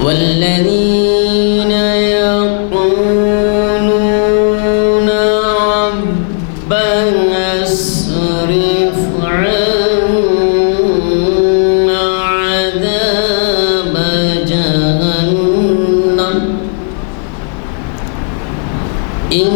والذين يقولون ربنا اصرف عنا عذاب جهنم إن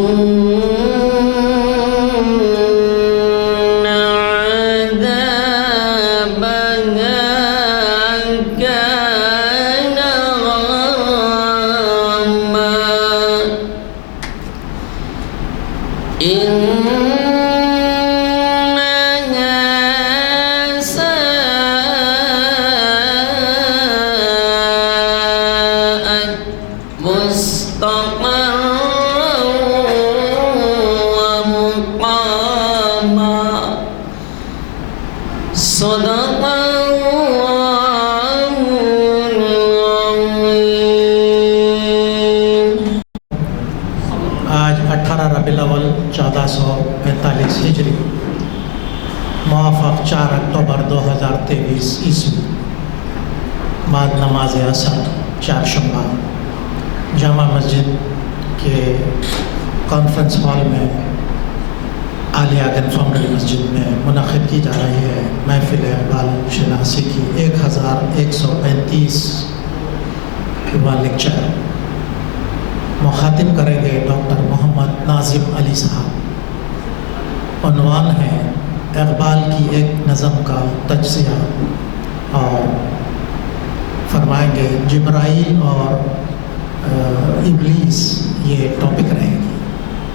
آج 18 ربیع الاول 1445 ہجری موافق 4 اکتوبر 2023 عیسوی بعد نماز عصر چہارشنبہ جامع مسجد کے کانفرنس ہال میں عالیہ کنفرمری مسجد میں منعقد کی جا رہی ہے محفل اقبال شناسی کی 1135واں لیکچر۔ مخاطب کریں گے ڈاکٹر محمد ناظم علی صاحب۔ عنوان ہے اقبال کی ایک نظم کا تجزیہ، اور فرمائیں گے جبرائیل اور ابلیس یہ ٹاپک رہے گی۔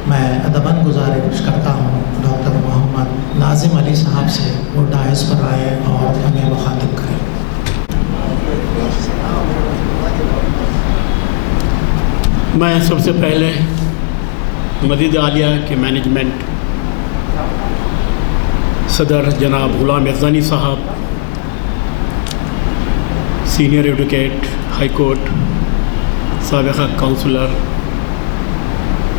میں ادباً گزارش کرتا ہوں ڈاکٹر محمد ناظم علی صاحب سے وہ ڈائز پر آئے اور ہمیں مخاطب کریں۔ میں سب سے پہلے مسجد عالیہ کے مینجمنٹ صدر جناب غلام یزدانی صاحب، سینئر ایڈوکیٹ ہائی کورٹ، سابقہ کونسلر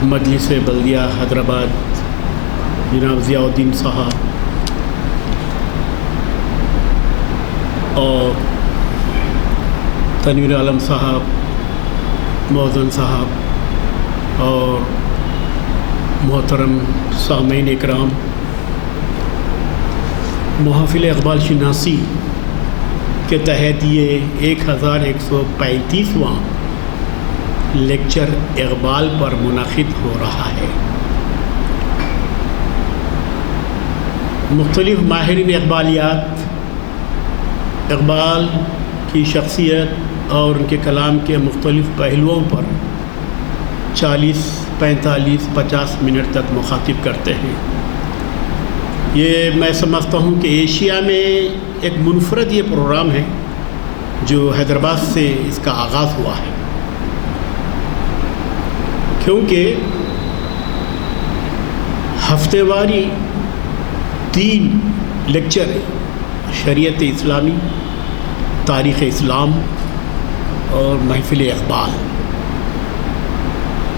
مجلس بلدیہ حیدرآباد جناب ضیاء الدین صاحب، اور تنویر عالم صاحب، موزن صاحب، اور محترم سامعین اکرام، محافل اقبال شناسی کے تحت یہ 1135واں لیکچر اقبال پر منعقد ہو رہا ہے۔ مختلف ماہرین اقبالیات اقبال کی شخصیت اور ان کے کلام کے مختلف پہلوؤں پر 40، 45، 50 منٹ تک مخاطب کرتے ہیں۔ یہ میں سمجھتا ہوں کہ ایشیا میں ایک منفرد یہ پروگرام ہے جو حیدرآباد سے اس کا آغاز ہوا ہے، کیونکہ ہفتے واری 3 لیکچر شریعت اسلامی، تاریخ اسلام اور محفل اقبال،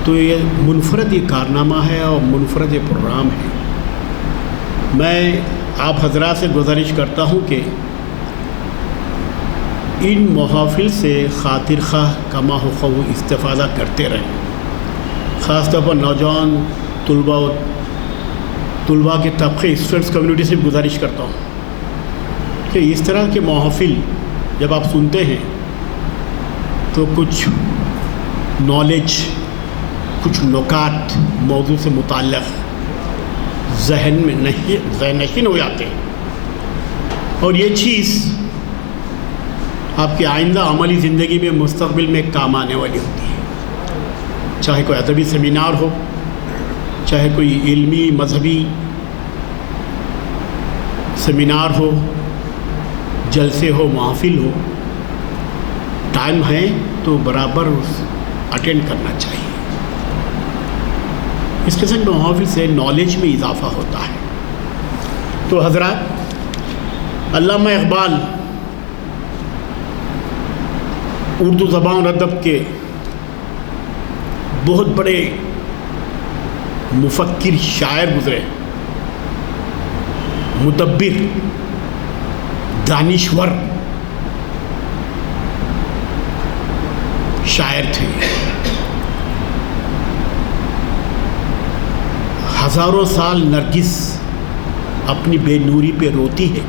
تو یہ منفرد یہ کارنامہ ہے اور منفرد یہ پروگرام ہے۔ میں آپ حضرات سے گزارش کرتا ہوں کہ ان محافل سے خاطر خواہ کما ہو خواہ استفادہ کرتے رہیں، خاص طور پر نوجوان طلباء کے طبقے اسٹوڈنٹس کمیونٹی سے بھی گزارش کرتا ہوں کہ اس طرح کے محافل جب آپ سنتے ہیں تو کچھ نالج، کچھ نکات موضوع سے متعلق ذہن میں ذہن نشین ہو جاتے ہیں، اور یہ چیز آپ کی آئندہ عملی زندگی میں مستقبل میں کام آنے والی ہوتی ہے، چاہے کوئی ادبی سیمینار ہو، چاہے کوئی علمی مذہبی سیمینار ہو، جلسے ہو، محافل ہو، ٹائم ہے تو برابر اٹینڈ کرنا چاہیے۔ اس قسم کے محافل سے نالج میں اضافہ ہوتا ہے۔ تو حضرات، علامہ اقبال اردو زبان اور ادب کے بہت بڑے مفکر، شاعر گزرے، مدبر، دانشور، شاعر تھے. ہزاروں سال نرگس اپنی بے نوری پہ روتی ہے،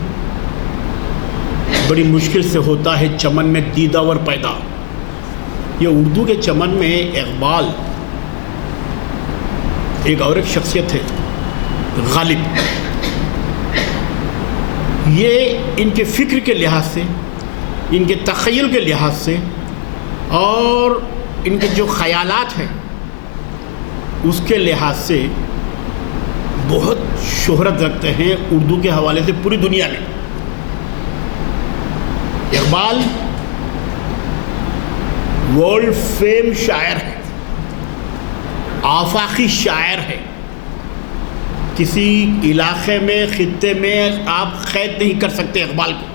بڑی مشکل سے ہوتا ہے چمن میں دیداور پیدا. یہ اردو کے چمن میں اقبال ایک اور ایک شخصیت ہے، غالب. یہ ان کے فکر کے لحاظ سے، ان کے تخیل کے لحاظ سے اور ان کے جو خیالات ہیں اس کے لحاظ سے بہت شہرت رکھتے ہیں اردو کے حوالے سے پوری دنیا میں. اقبال ورلڈ فیم شاعر ہے، آفاقی شاعر ہے. کسی علاقے میں، خطے میں آپ قید نہیں کر سکتے اقبال کو،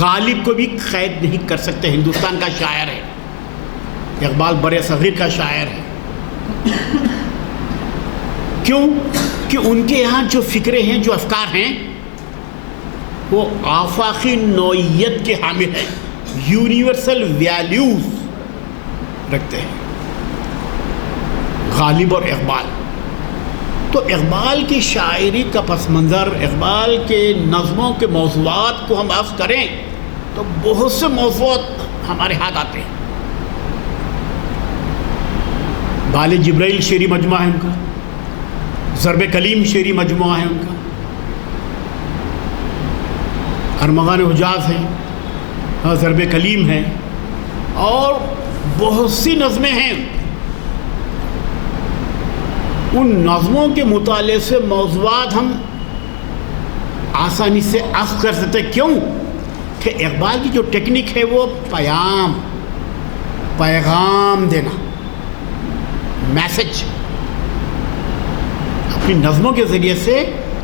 غالب کو بھی قید نہیں کر سکتے. ہندوستان کا شاعر ہے اقبال، بر صغیر کا شاعر ہے. کیوں کہ ان کے یہاں جو فکریں ہیں، جو افکار ہیں، وہ آفاقی نوعیت کے حامل ہیں، یونیورسل ویلیوز رکھتے ہیں غالب اور اقبال. تو اقبال کی شاعری کا پس منظر، اقبال کے نظموں کے موضوعات کو ہم عرض کریں تو بہت سے موضوعات ہمارے ہاتھ آتے ہیں. بال جبرائیل شعری مجموعہ ہے ان کا، ضرب کلیم شعری مجموعہ ہے ان کا، ارمغان حجاز ہے، ضرب کلیم ہے، اور بہت سی نظمیں ہیں. ان نظموں کے مطالعے سے موضوعات ہم آسانی سے اخذ کر سکتے. کیوں کہ اقبال کی جو ٹیکنیک ہے وہ پیغام دینا، میسج، اپنی نظموں کے ذریعے سے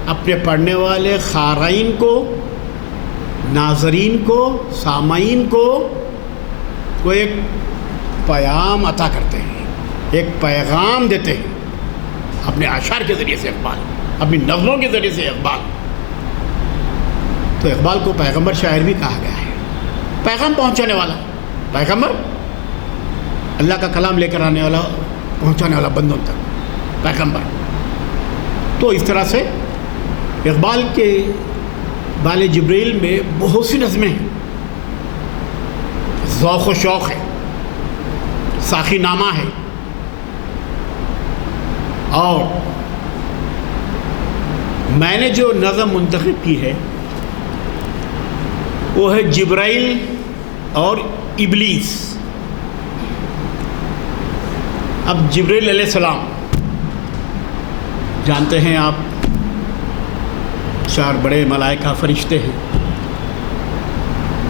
اپنے پڑھنے والے قارئین کو، ناظرین کو، سامعین کو وہ ایک پیام عطا کرتے ہیں، ایک پیغام دیتے ہیں اپنے اشعار کے ذریعے سے اقبال، اپنی نظموں کے ذریعے سے اقبال. تو اقبال کو پیغمبر شاعر بھی کہا گیا ہے، پیغام پہنچانے والا. پیغمبر اللہ کا کلام لے کر آنے والا، پہنچانے والا بندوں تک، پیغمبر. تو اس طرح سے اقبال کے بال جبریل میں بہت سی نظمیں ہیں. ذوق و شوق ہے، ساخی نامہ ہے، اور میں نے جو نظم منتخب کی ہے وہ ہے جبرائیل اور ابلیس. اب جبرائیل علیہ السلام جانتے ہیں آپ، 4 بڑے ملائکہ فرشتے ہیں،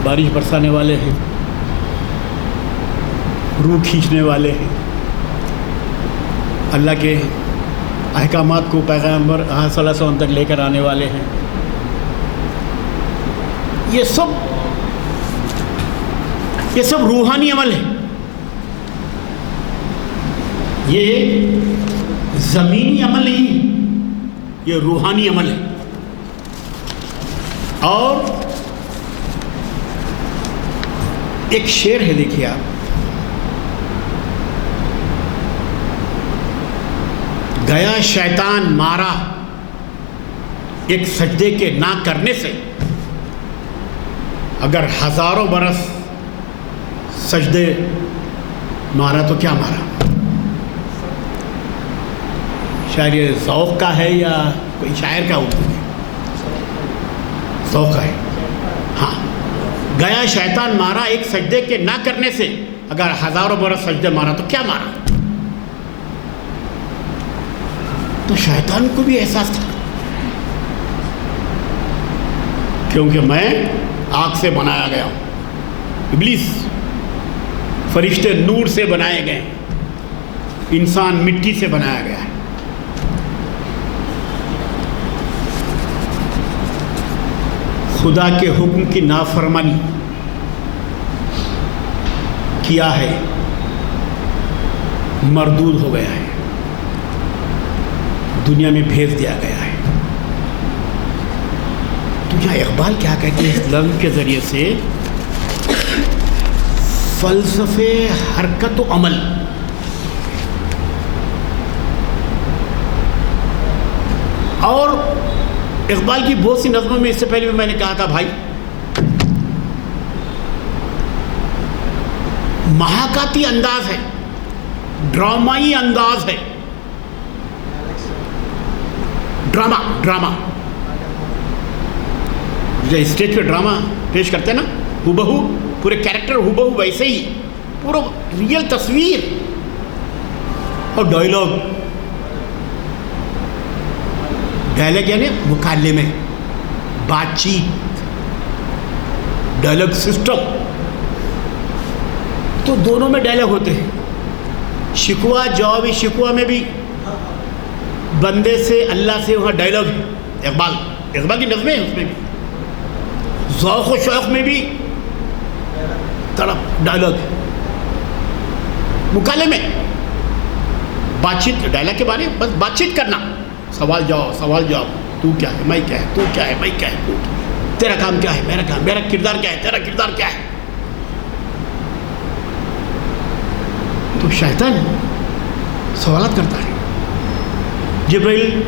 بارش برسانے والے ہیں، روح کھینچنے والے ہیں، اللہ کے احکامات کو پیغمبر صلی اللہ علیہ وسلم تک لے کر آنے والے ہیں. یہ سب روحانی عمل ہے، یہ زمینی عمل نہیں، یہ روحانی عمل ہے. اور ایک شعر ہے، دیکھیے آپ، گیا شیطان مارا ایک سجدے کے نہ کرنے سے، اگر ہزاروں برس سجدے مارا تو کیا مارا. شاعر یہ ذوق کا ہے یا کوئی شاعر کا اردو ہے؟ ذوق کا ہے. ہاں، گیا شیطان مارا ایک سجدے کے نہ کرنے سے، اگر ہزاروں برس سجدے مارا تو کیا مارا. تو شیطان کو بھی احساس تھا، کیونکہ میں آگ سے بنایا گیا ہوں، ابلیس، فرشتے نور سے بنائے گئے، انسان مٹی سے بنایا گیا ہے. خدا کے حکم کی نافرمانی کیا ہے، مردود ہو گیا ہے، دنیا میں بھیج دیا گیا ہے. تو یہاں اقبال کیا کہتے ہیں اس لفظ کے ذریعے سے، فلسفے حرکت و عمل. اور اقبال کی بہت سی نظموں میں اس سے پہلے بھی میں نے کہا تھا بھائی، محاکاتی انداز ہے، ڈرامائی انداز ہے. ڈراما جو اسٹیج پہ ڈراما پیش کرتے ہیں نا، ہو بہو پورے کیریکٹر ہو بہو ویسے ہی پورا ریئل تصویر. اور ڈائلاگ یعنی مکالمے، بات چیت، ڈائلاگ سسٹم. تو دونوں میں ڈائلاگ ہوتے ہیں. شکوہ جواب شکوہ میں بھی بندے سے اللہ سے وہاں ڈائلاگ ہے. اقبال کی نظمیں ہیں، اس میں بھی ذوق و شوق میں بھی تڑپ ڈائلاگ ہے. مکالمے بات چیت، ڈائلاگ کے بارے میں بس بات چیت کرنا، سوال جواب. تو کیا ہے، میں کیا ہے، تو کیا ہے، میں کیا ہے، تیرا کام کیا ہے، میرا کام، میرا کردار کیا ہے، تیرا کردار کیا ہے. تو شیطان سوالات کرتا ہے. جبرائیل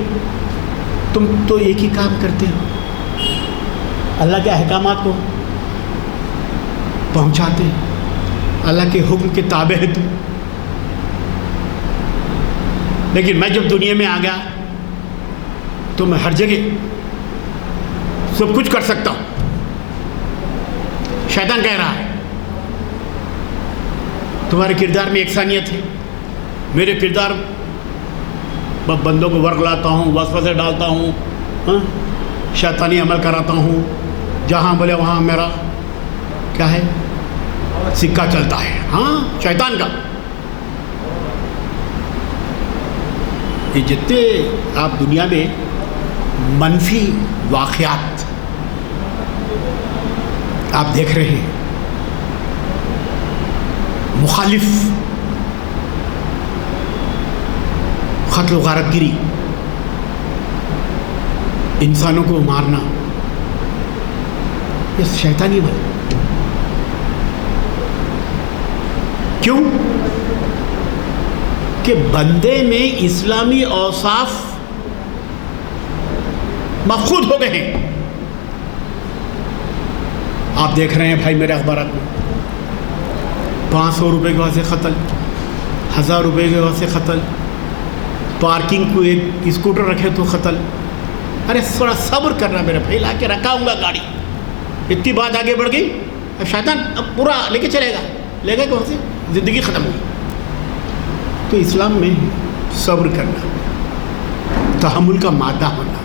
تم تو ایک ہی کام کرتے ہو، اللہ کے احکامات کو پہنچاتے، اللہ کے حکم کے تابع ہے تم. لیکن میں جب دنیا میں آ گیا تو میں ہر جگہ سب کچھ کر سکتا ہوں. شیطان کہہ رہا ہے تمہارے کردار میں یکسانیت ہے، میرے کردار بندوں کو ورق لاتا ہوں، وسوسے ڈالتا ہوں، شیطانی عمل کراتا ہوں، جہاں بولے وہاں میرا کیا ہے سکہ چلتا ہے. ہاں شیطان کا. یہ جتنے آپ دنیا میں منفی واقعات آپ دیکھ رہے ہیں، مخالف قتل و غارت گری، انسانوں کو مارنا، یہ شیطانی عمل. کیوں کہ بندے میں اسلامی اوصاف مفقود ہو گئے ہیں. آپ دیکھ رہے ہیں بھائی میرے اخبارات میں 500 روپے کے واسطے قتل، 1000 روپے کے واسطے قتل، پارکنگ کو ایک اسکوٹر رکھے تو قتل. ارے تھوڑا صبر کرنا میرے بھائی، لا کے رکھا ہوں گا گاڑی. اتنی بات آگے بڑھ گئی، اب شیطان اب پورا لے کے چلے گا، لے گا کہ وہاں سے زندگی ختم ہوئی. تو اسلام میں صبر کرنا، تحمل کا مادہ ہونا،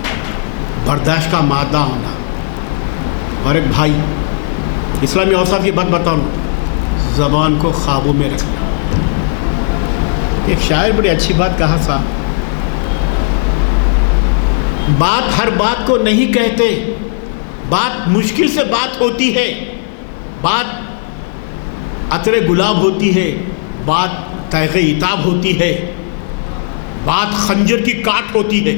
برداشت کا مادہ ہونا. اور ایک بھائی اسلامی اوصاف کی بات بتاؤں، زبان کو قابو میں رکھنا. ایک شاعر بڑی اچھی بات کہا تھا، بات ہر بات کو نہیں کہتے، بات مشکل سے بات ہوتی ہے، بات عطر گلاب ہوتی ہے، بات تیغ عتاب ہوتی ہے، بات خنجر کی کاٹ ہوتی ہے.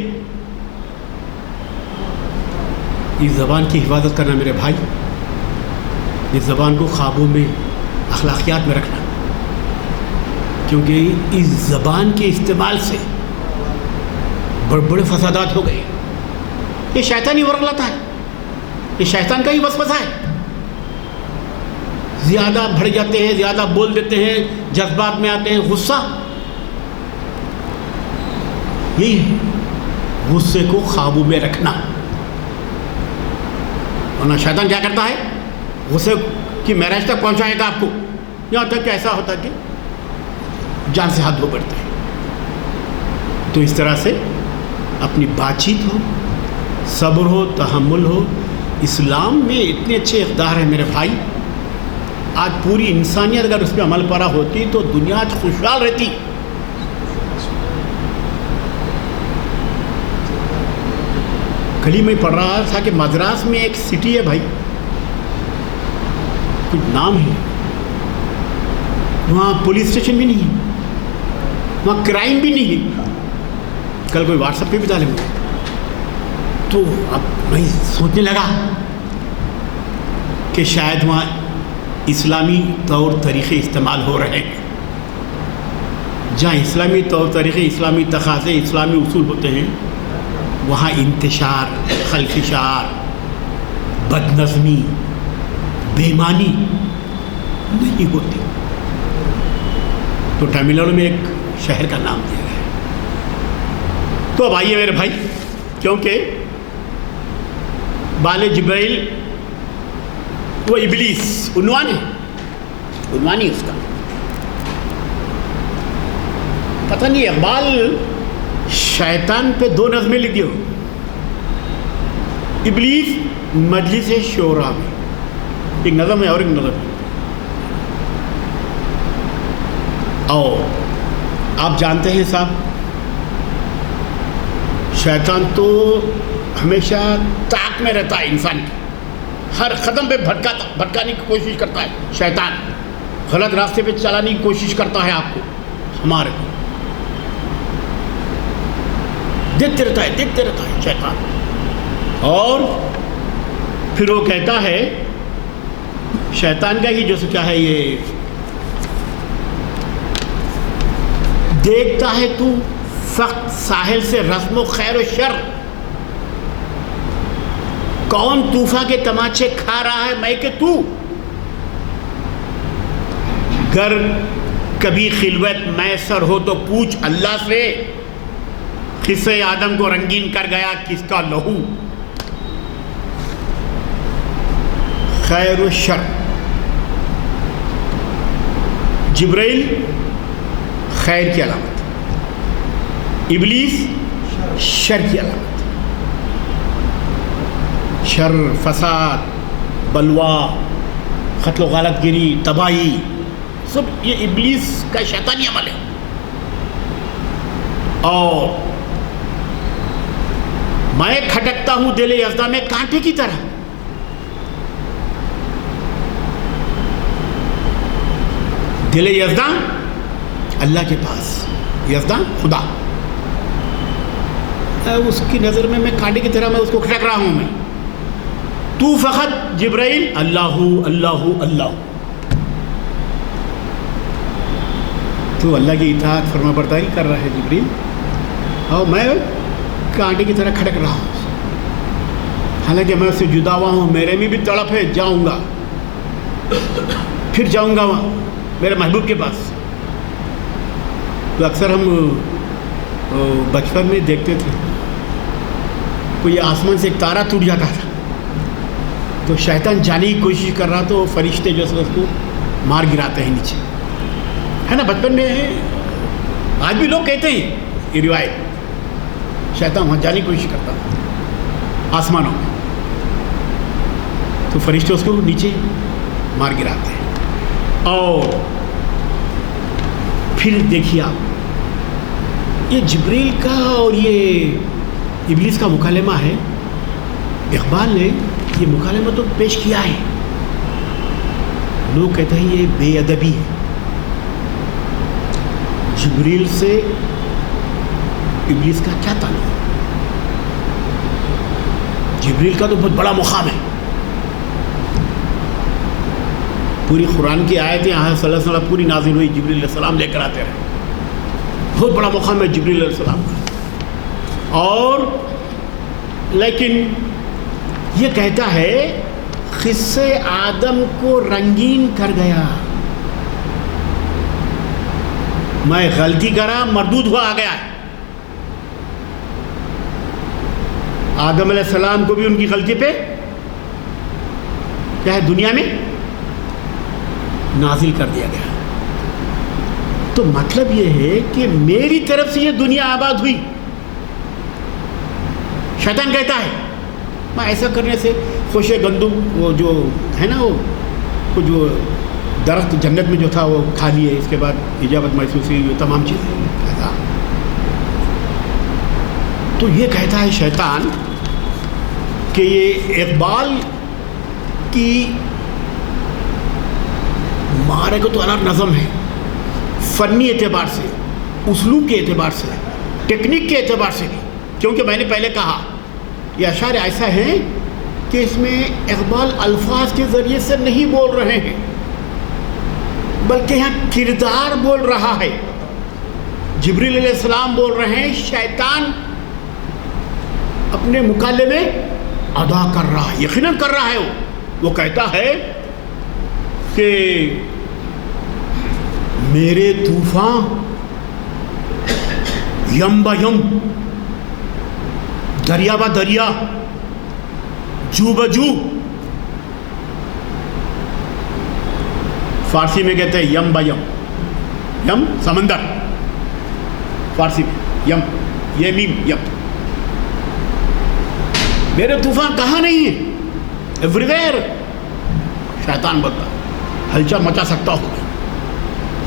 اس زبان کی حفاظت کرنا میرے بھائی، اس زبان کو قابو میں، اخلاقیات میں رکھنا. کیونکہ اس زبان کے استعمال سے بڑے بڑے فسادات ہو گئے. یہ شیطانی ورق لاتا ہے، یہ شیطان کا ہی وسوسہ ہے. زیادہ بڑھ جاتے ہیں، زیادہ بول دیتے ہیں، جذبات میں آتے ہیں، غصہ. یہی ہے غصے کو قابو میں رکھنا. ورنہ شیطان کیا کرتا ہے، غصے کی معراج تک پہنچائے گا آپ کو، یہاں تک کہ ایسا ہوتا کہ جان سے ہاتھ دھو پڑتے ہیں. تو اس طرح سے اپنی بات چیت ہو، صبر ہو، تحمل ہو. اسلام میں اتنے اچھے اقدار ہیں میرے بھائی. آج پوری انسانیت اگر اس پہ عمل پیرا ہوتی تو دنیا آج خوشحال رہتی. کل ہی میں پڑھ رہا تھا کہ مدراس میں ایک سٹی ہے بھائی، کچھ نام ہے، وہاں پولیس اسٹیشن بھی نہیں ہے، وہاں کرائم بھی نہیں ہے. کل کوئی واٹس ایپ پہ بھی ڈالے ہوئے. تو اب میں سوچنے لگا کہ شاید وہاں اسلامی طور طریقے استعمال ہو رہے ہیں. جہاں اسلامی طور طریقے، اسلامی تقاضے، اسلامی اصول ہوتے ہیں، وہاں انتشار، خلفشار، بد نظمی، بے ایمانی نہیں ہوتی. تو تامل ناڈو میں ایک شہر کا نام دیا گیا ہے. تو اب آئیے میرے بھائی، کیونکہ بال جبرائیل وہ ابلیس عنوان ہے، عنوان ہی اس کا. پتہ نہیں اقبال شیطان پہ 2 نظمیں لکھی ہو. ابلیس مجلس شورا میں ایک نظم ہے اور ایک نظم ہے. اور آپ جانتے ہیں صاحب، شیطان تو ہمیشہ طاق میں رہتا ہے انسان کی، ہر قدم پہ بھٹکانے کی کوشش کرتا ہے. شیطان غلط راستے پہ چلانے کی کوشش کرتا ہے آپ کو، ہمارے کو دیکھتے رہتا ہے شیطان. اور پھر وہ کہتا ہے، شیطان کا ہی جو کیا ہے، یہ دیکھتا ہے تو سخت ساحل سے رسم و خیر و شر، کون طوفاں کے تماچے کھا رہا ہے میں کہ تو، گر کبھی خلوت میسر ہو تو پوچھ اللہ سے، قصے آدم کو رنگین کر گیا کس کا لہو. خیر و شر، جبرائیل خیر کی علامت، ابلیس شر کی علامت. شر، فساد، بلوا، قتل و غارت گری، تباہی، سب یہ ابلیس کا شیطانی عمل ہے. اور میں کھٹکتا ہوں دل یزداں میں کانٹے کی طرح. دل یزداں اللہ کے پاس، یزداں خدا، اس کی نظر میں کانٹے کی طرح میں اس کو کھٹک رہا ہوں. میں تو فقط جبرائیل اللہ اللہ اللہ، تو اللہ کی اطاعت فرما برداری کر رہا ہے جبرائیل، اور میں کانٹے کی طرح کھٹک رہا ہوں. حالانکہ میں اس سے جدا ہوا ہوں، میرے میں بھی تڑپ ہے، جاؤں گا، پھر جاؤں گا وہاں میرے محبوب کے پاس. تو اکثر ہم بچپن میں دیکھتے تھے، کوئی آسمان سے ایک تارا ٹوٹ جاتا تھا تو شیطان جانے کی کوشش کر رہا تو فرشتے جو ہے اس کو مار گراتے ہیں نیچے، ہے نا. بچپن میں آج بھی لوگ کہتے ہیں یہ روایت، شیطان وہاں جانے کی کوشش کرتا آسمانوں میں تو فرشتے اس کو نیچے مار گراتے ہیں. اور پھر دیکھیے آپ، یہ جبریل کا اور یہ ابلیس کا مکالمہ ہے. اقبال نے یہ مکالمہ تو پیش کیا ہے، لوگ کہتے ہیں یہ بے ادبی ہے. جبریل سے ابلیس کا کیا تعلق؟ جبریل کا تو بہت بڑا مقام ہے. پوری قرآن کی آیتیں صلی اللہ علیہ وسلم پوری نازل ہوئی، جبریل علیہ السلام لے کر آتے رہے. بہت بڑا مقام ہے جبریل علیہ السلام کا. اور لیکن یہ کہتا ہے قصے آدم کو رنگین کر گیا، میں غلطی کرا، مردود ہوا آ گیا. آدم علیہ السلام کو بھی ان کی غلطی پہ کیا ہے دنیا میں نازل کر دیا گیا. تو مطلب یہ ہے کہ میری طرف سے یہ دنیا آباد ہوئی. شیطان کہتا ہے میں ایسا کرنے سے خوش گندم وہ جو ہے نا وہ جو درخت جنت میں جو تھا وہ کھا لیے، اس کے بعد اجابت محسوس ہوئی، وہ تمام چیزیں کہتا. تو یہ کہتا ہے شیطان کہ یہ اقبال کی مارے کو تو الگ نظم ہے، فنی اعتبار سے، اسلوب کے اعتبار سے، ٹیکنیک کے اعتبار سے بھی. کیونکہ میں نے پہلے کہا یہ اشعار ایسا ہے کہ اس میں اقبال الفاظ کے ذریعے سے نہیں بول رہے ہیں، بلکہ یہاں کردار بول رہا ہے. جبریل علیہ السلام بول رہے ہیں شیطان اپنے مکالمے ادا کر رہا ہے, یقیناً کر رہا ہے. وہ کہتا ہے کہ میرے طوفان یم با یم, دریا با دریا, جو بجو, فارسی میں کہتے ہیں یم با یم, یم سمندر, فارسی میں یم, یہ میم یم. میرے طوفان کہاں نہیں ہے, ایوری ویئر. شیطان بولتا ہلچل مچا سکتا ہوں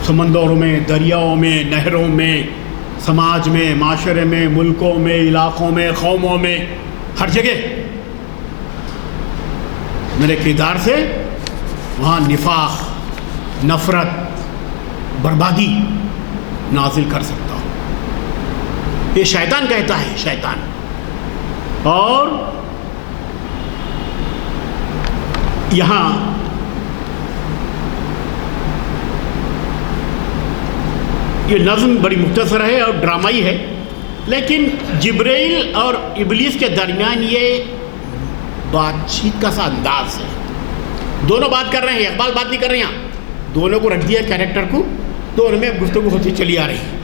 سمندروں میں, دریاؤں میں, نہروں میں, سماج میں, معاشرے میں, ملکوں میں, علاقوں میں, قوموں میں, ہر جگہ میرے کردار سے وہاں نفاق, نفرت, بربادی نازل کر سکتا ہوں. یہ شیطان کہتا ہے, شیطان. اور یہاں یہ نظم بڑی مختصر ہے اور ڈرامائی ہے, لیکن جبرائیل اور ابلیس کے درمیان یہ بات چیت کا سا انداز ہے. دونوں بات کر رہے ہیں, اقبال بات نہیں کر رہے ہیں, دونوں کو رکھ دیا کیریکٹر کو, دونوں میں گفتگو ہوتی چلی آ رہی,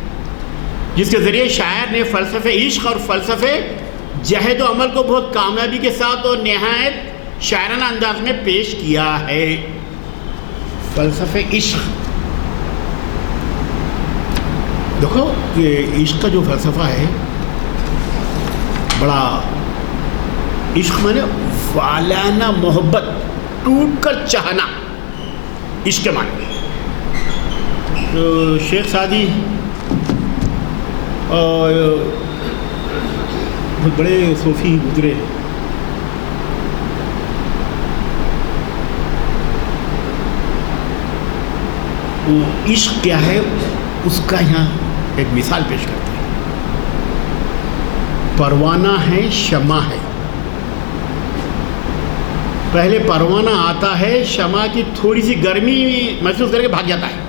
جس کے ذریعے شاعر نے فلسفے عشق اور فلسفے جہد و عمل کو بہت کامیابی کے ساتھ اور نہایت شاعرانہ انداز میں پیش کیا ہے. فلسفے عشق, دیکھو یہ عشق کا جو فلسفہ ہے بڑا, عشق میں نے والانہ محبت, ٹوٹ کر چاہنا, عشق کے معنی. تو شیخ سعدی اور بہت بڑے صوفی گزرے, وہ عشق کیا ہے اس کا یہاں ایک مثال پیش کرتے ہیں. پروانہ ہے, شمع ہے. پہلے پروانہ آتا ہے, شمع کی تھوڑی سی گرمی محسوس کر کے بھاگ جاتا ہے.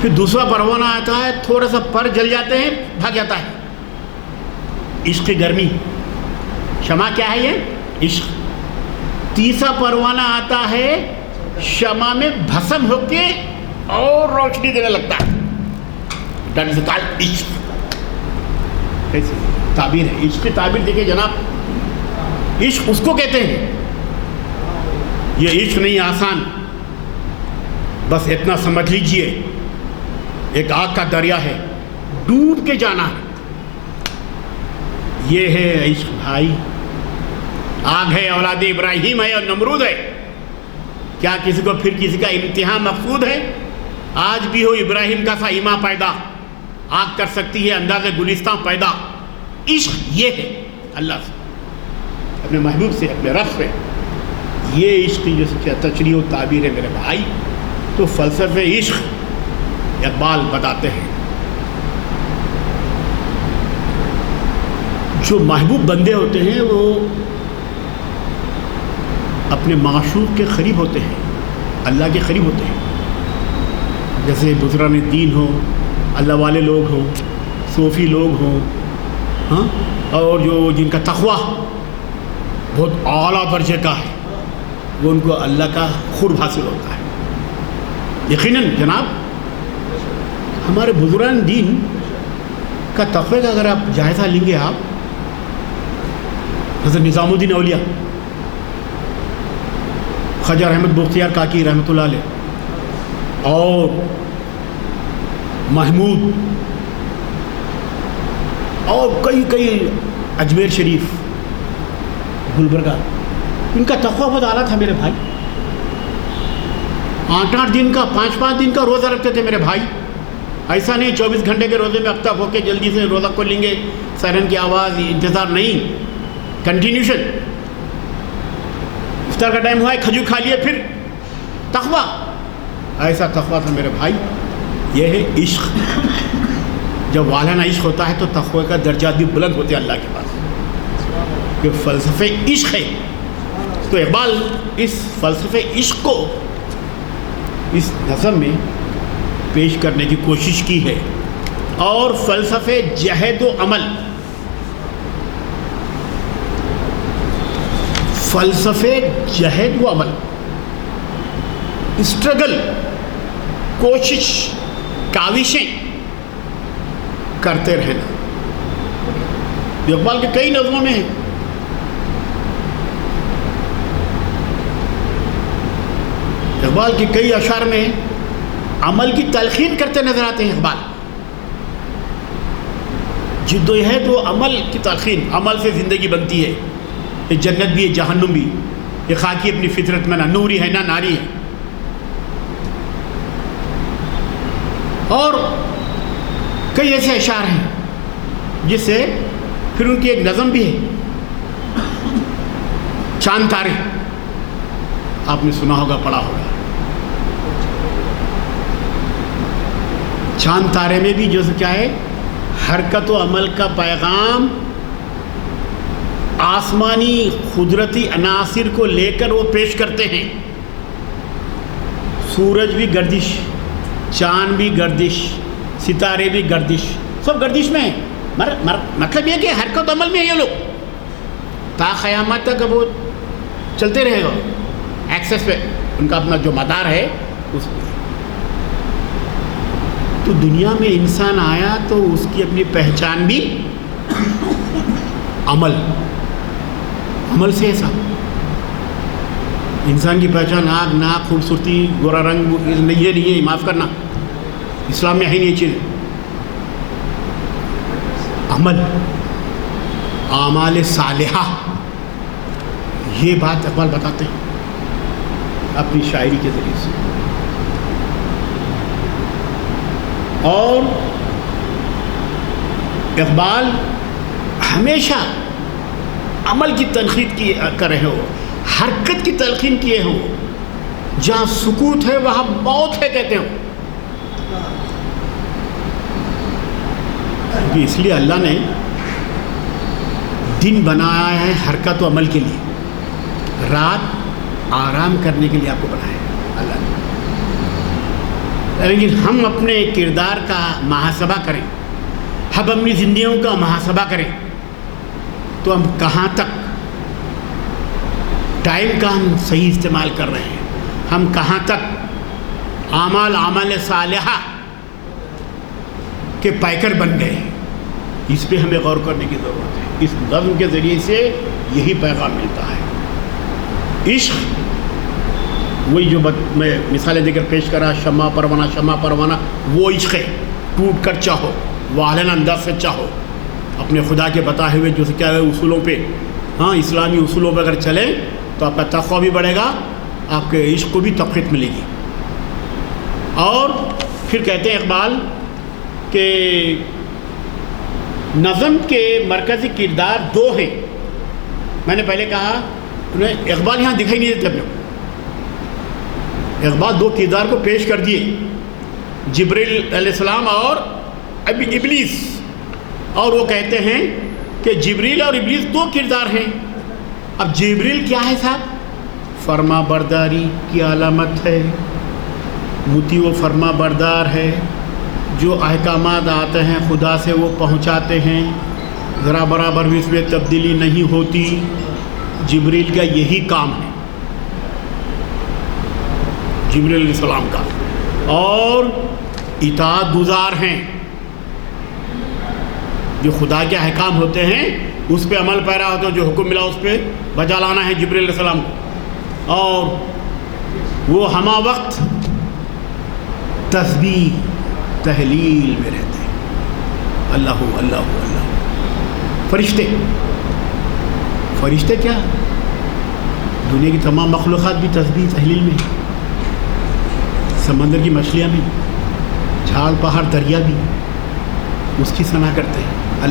پھر دوسرا پروانہ آتا ہے, تھوڑا سا پر جل جاتے ہیں, بھاگ جاتا ہے. عشق کی گرمی, شمع کیا ہے یہ عشق. تیسرا پروانہ آتا ہے, شمع میں بھسم ہو کے اور روشنی دینے لگتا ہے. دیٹ از کالڈ عشق. ایسی تعبیر ہے عشق کی. تعبیر دیکھیں جناب, عشق اس کو کہتے ہیں. یہ عشق نہیں آسان, بس اتنا سمجھ لیجئے ایک آگ کا دریا ہے, ڈوب کے جانا ہے. یہ ہے عشق بھائی. آگ ہے, اولاد ابراہیم ہے اور نمرود ہے. کیا کسی کو پھر کسی کا امتحان مقصود ہے؟ آج بھی ہو ابراہیم کا سا ایمان پیدا, آگ کر سکتی ہے انداز گلستان پیدا. عشق یہ ہے اللہ سے, اپنے محبوب سے, اپنے رب سے. یہ عشق کی جو تشریح و تعبیر ہے میرے بھائی. تو فلسفے عشق اقبال بتاتے ہیں جو محبوب بندے ہوتے ہیں وہ اپنے معشوق کے قریب ہوتے ہیں, اللہ کے قریب ہوتے ہیں. جیسے بزرگان دین ہو, اللہ والے لوگ ہوں, صوفی لوگ ہوں, ہاں, اور جو جن کا تقویٰ بہت اعلیٰ درجے کا ہے, وہ ان کو اللہ کا قرب حاصل ہوتا ہے. یقیناً جناب ہمارے بزرگان دین کا تقوی کا اگر آپ جائزہ لیں گے, آپ حضرت نظام الدین اولیاء, خواجہ رحمت بختیار کاکی رحمۃ اللہ علیہ, اور محمود, اور کئی اجمیر شریف, گلبرگہ, ان کا تقویٰ بہت اعلیٰ تھا میرے بھائی. 8 دن کا 5 دن کا روزہ رکھتے تھے میرے بھائی. ایسا نہیں 24 گھنٹے کے روزے میں افتاب ہو کے جلدی سے روزہ کھول لیں گے, سائرن کی آواز, انتظار نہیں, کنٹینیوشن. افطار کا ٹائم ہوا ہے, کھجور کھا لیے, پھر تقویٰ. ایسا تقویٰ تھا میرے بھائی. یہ ہے عشق. جب والانہ عشق ہوتا ہے تو تقوی کا درجات بھی بلند ہوتے ہیں اللہ کے پاس. یہ فلسفے عشق ہے. تو اقبال اس فلسفے عشق کو اس نظم میں پیش کرنے کی کوشش کی ہے. اور فلسفے جہد و عمل، فلسفے جہد و عمل، اسٹرگل، کوشش، کاوشیں کرتے رہنا، اقبال کے کئی نظموں میں ہیں. اقبال کے کئی اشعار میں عمل کی تلقین کرتے نظر آتے ہیں. اقبال جدوجہد و عمل کی تلقین، عمل سے زندگی بنتی ہے. یہ جنت بھی ہے، جہنم بھی. یہ خاکی اپنی فطرت میں نہ نوری ہے نہ ناری ہے. اور کئی ایسے اشعار ہیں جس سے پھر ان کی ایک نظم بھی ہے، چاند تارے. آپ نے سنا ہوگا، پڑھا ہوگا. چاند تارے میں بھی جو کیا ہے، حرکت و عمل کا پیغام آسمانی قدرتی عناصر کو لے کر وہ پیش کرتے ہیں. سورج بھی گردش، چاند بھی گردش، ستارے بھی گردش، سب گردش میں ہیں. مطلب یہ کہ حرکت و عمل میں یہ لوگ تا قیامت تک وہ چلتے رہے گا ایکسس پہ، ان کا اپنا جو مدار ہے اس میں. تو دنیا میں انسان آیا تو اس کی اپنی پہچان بھی عمل سے. ایسا انسان کی پہچان آنکھ، ناک، خوبصورتی، گورا رنگ یہ نہیں ہے. معاف کرنا، اسلام میں ہے نہیں یہ چیز. عمل، اعمال صالحہ، یہ بات اقبال بتاتے ہیں اپنی شاعری کے ذریعے سے. اور اقبال ہمیشہ عمل کی تنقید کر رہے ہو، حرکت کی تلقین کیے ہو. جہاں سکوت ہے وہاں موت ہے کہتے ہو. اس لیے اللہ نے دن بنایا ہے حرکت و عمل کے لیے، رات آرام کرنے کے لیے آپ کو بنایا ہے اللہ نے. لیکن ہم اپنے کردار کا محاسبہ کریں، ہم اپنی زندگیوں کا محاسبہ کریں تو ہم کہاں تک ٹائم کا ہم صحیح استعمال کر رہے ہیں، ہم کہاں تک اعمال صالحہ کے پیکر بن گئے ہیں. اس پہ ہمیں غور کرنے کی ضرورت ہے. اس نظم کے ذریعے سے یہی پیغام ملتا ہے. عشق وہی جو میں مثالیں دے کر پیش کرا، شمع پروانہ، وہ عشق ہے. ٹوٹ کر چاہو، والن انداز سے چاہو، اپنے خدا کے بتائے ہوئے جو کیا ہے اصولوں پہ، اسلامی اصولوں پہ اگر چلیں تو آپ کا تقویٰ بھی بڑھے گا، آپ کے عشق کو بھی تقویت ملے گی. اور پھر کہتے ہیں اقبال کہ نظم کے مرکزی کردار دو ہیں. میں نے پہلے کہا انہیں اقبال یہاں دکھائی نہیں دیتے. اپنے اقبال دو کردار کو پیش کر دیے، جبریل علیہ السلام اور ابلیس. اور وہ کہتے ہیں کہ جبریل اور ابلیس دو کردار ہیں. اب جبریل کیا ہے صاحب؟ فرما برداری کی علامت ہے، مطیع و فرما بردار ہے. جو احکامات آتے ہیں خدا سے وہ پہنچاتے ہیں، ذرا برابر بھی اس میں تبدیلی نہیں ہوتی. جبریل کا یہی کام ہے، جبریل علیہ السلام کا. اور اطاعت گزار ہیں، جو خدا کے احکام ہوتے ہیں اس پہ عمل پیرا ہوتے ہیں، جو حکم ملا اس پہ بجا لانا ہے جبریل علیہ السلام کو. اور وہ ہمہ وقت تسبیح تحلیل میں رہتے ہیں. اللہ اللہ اللہ. فرشتے کیا، دنیا کی تمام مخلوقات بھی تسبیح تحلیل میں، سمندر کی مچھلیاں بھی، جھاڑ پہاڑ دریا بھی اس کی ثنا کرتے ہیں،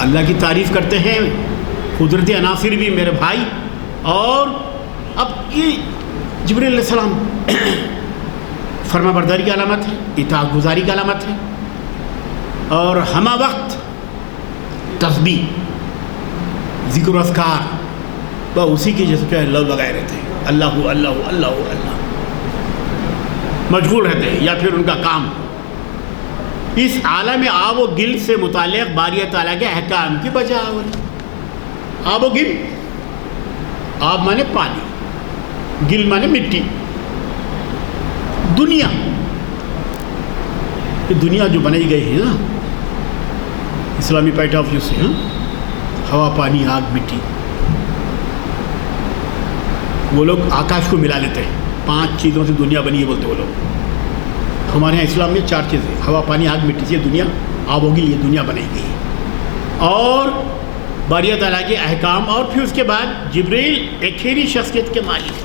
اللہ کی تعریف کرتے ہیں. قدرتی عناصر بھی میرے بھائی. اور اب یہ جبریل علیہ السلام فرما برداری کی علامت ہے، اطاعت گزاری کی علامت ہے. اور ہمہ وقت تسبیح، ذکر و اذکار، وہ اسی کی جیسے کہ لو لگائے رہتے ہیں. اللہ اللہ اللہ اللہ مشغول رہتے ہیں، یا پھر ان کا کام اس عالم آب و گل سے متعلق باری تعالیٰ کے احکام کی بجا ہوئی۔ آب و گل، آب مانے پانی، گل مانے مٹی، دنیا، یہ دنیا جو بنائی گئی ہے نا اسلامی پوائنٹ آف ویو سے، ہوا پانی آگ مٹی، وہ لوگ آکاش کو ملا لیتے ہیں، 5 چیزوں سے دنیا بنی ہے بولتے وہ لوگ۔ ہمارے یہاں اسلام میں 4 چیزیں، ہوا پانی آگ مٹی سے دنیا، آب و گل، یہ دنیا بنائی گئی ہے۔ اور باری تعالیٰ کے احکام، اور پھر اس کے بعد جبریل ایک شخصیت کے مالک ہیں۔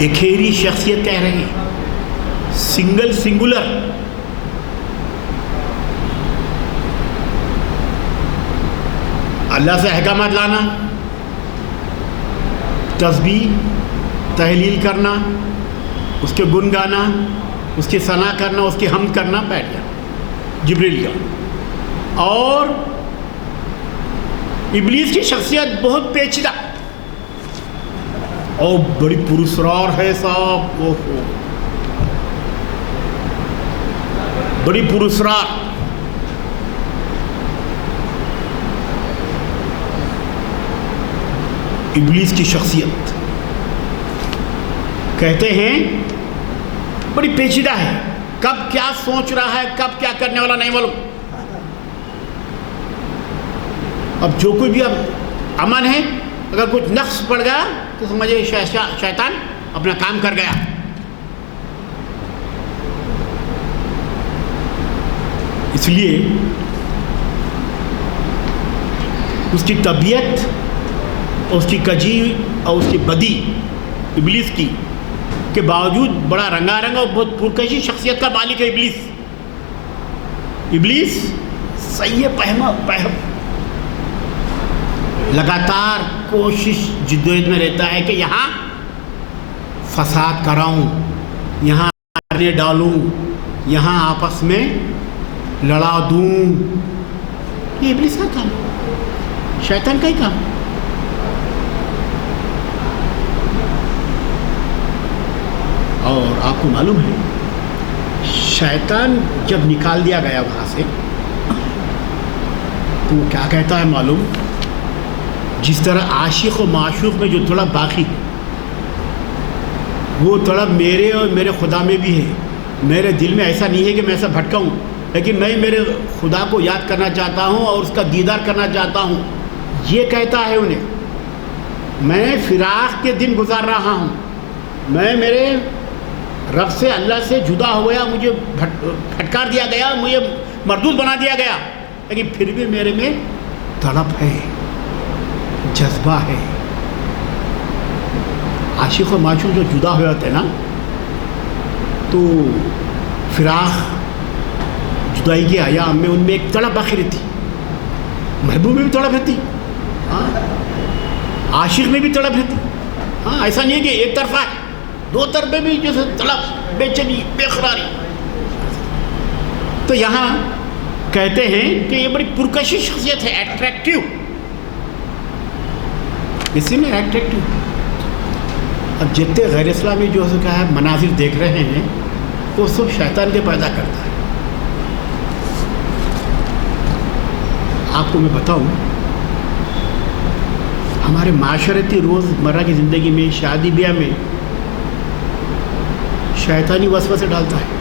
ایک شخصیت کہہ رہے ہیں، سنگولر، اللہ سے احکامات لانا، تسبیح تحلیل کرنا، اس کے گن گانا، اس کی ثنا کرنا، اس کی حمد کرنا، بیٹھ جانا جبریل کا۔ اور ابلیس کی شخصیت بہت پیچیدہ اور بڑی پراسرار ہے صاحب، بڑی پراسرار۔ ابلیس کی شخصیت کہتے ہیں بڑی پیچیدہ ہے، کب کیا سوچ رہا ہے، کب کیا کرنے والا نہیں معلوم۔ اب جو کوئی بھی اب امن ہے، اگر کچھ نقص پڑ گیا تو سمجھے شیطان اپنا کام کر گیا۔ اس لیے اس کی طبیعت اور اس کی کجی اور اس کی بدی ابلیس کی کے باوجود بڑا رنگا رنگا اور بہت پرکشی شخصیت کا مالک ہے ابلیس۔ ابلیس صحیح پہم لگاتار کوشش جدوجہد میں رہتا ہے کہ یہاں فساد کراؤں، یہاں مارنے ڈالوں، یہاں آپس میں لڑا دوں۔ یہ ابلیس کا کام، شیطان کا ہی کام۔ اور آپ کو معلوم ہے شیطان جب نکال دیا گیا وہاں سے تو وہ کیا کہتا ہے معلوم؟ جس طرح عاشق و معشوق میں جو تڑپ باقی وہ تڑپ میرے اور میرے خدا میں بھی ہے۔ میرے دل میں ایسا نہیں ہے کہ میں ایسا بھٹکاؤں، لیکن میں میرے خدا کو یاد کرنا چاہتا ہوں اور اس کا دیدار کرنا چاہتا ہوں۔ یہ کہتا ہے انہیں، میں فراق کے دن گزار رہا ہوں، میں میرے رب سے، اللہ سے جدا ہو گیا، مجھے پھٹکار دیا گیا، مجھے مردود بنا دیا گیا، لیکن پھر بھی میرے میں تڑپ ہے، جذبہ ہے۔ عاشق و معشوق جو جدا ہو جاتے ہیں نا تو فراق جدائی کے ایام میں ان میں ایک تڑپ باقی رہتی، محبوب میں بھی تڑپ رہتی، عاشق میں بھی تڑپ رہتی۔ ایسا نہیں ہے کہ ایک طرفہ ہے، دو طرفے بھی جیسے تڑپ، بے چینی، بے قراری۔ تو یہاں کہتے ہیں کہ یہ بڑی پرکشی شخصیت ہے، ایٹریکٹیو، اسی میں ایٹریکٹیو۔ اب جتنے غیر اسلامی جو ہے مناظر دیکھ رہے ہیں وہ سب شیطان کے پیدا کرتا ہے۔ آپ کو میں بتاؤں، ہمارے معاشرتی روزمرہ کی زندگی میں، شادی بیاہ میں شیطانی وسوسے ڈالتا ہے۔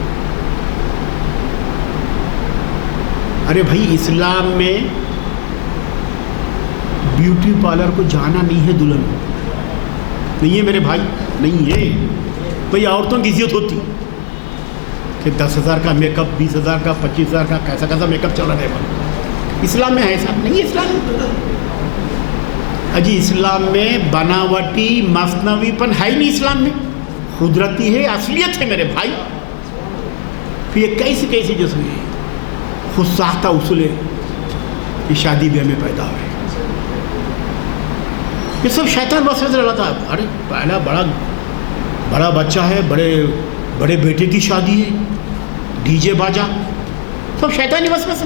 ارے بھائی، اسلام میں بیوٹی پارلر کو جانا نہیں ہے دلہن، نہیں ہے میرے بھائی، نہیں ہے بھائی۔ عورتوں کی عزت ہوتی کہ 10,000 کا میک اپ، 20,000 کا، 25,000 کا، کیسا میک اپ چل رہا ہے۔ اسلام میں ایسا نہیں ہے۔ اسلام اجی اسلام میں بناوٹی مصنوعی پن ہے ہی نہیں، اسلام میں قدرتی ہے، اصلیت ہے میرے بھائی۔ پھر یہ کیسے جو خود ساختہ اصول ہے یہ شادی بیاہ میں پیدا ہوئے، یہ سب شیطان وسوسے سے ڈالتا ہے۔ ارے پہلا بڑا بچہ ہے، بڑے بیٹے کی شادی ہے، ڈی جے باجا، سب شیطانی وسوسے۔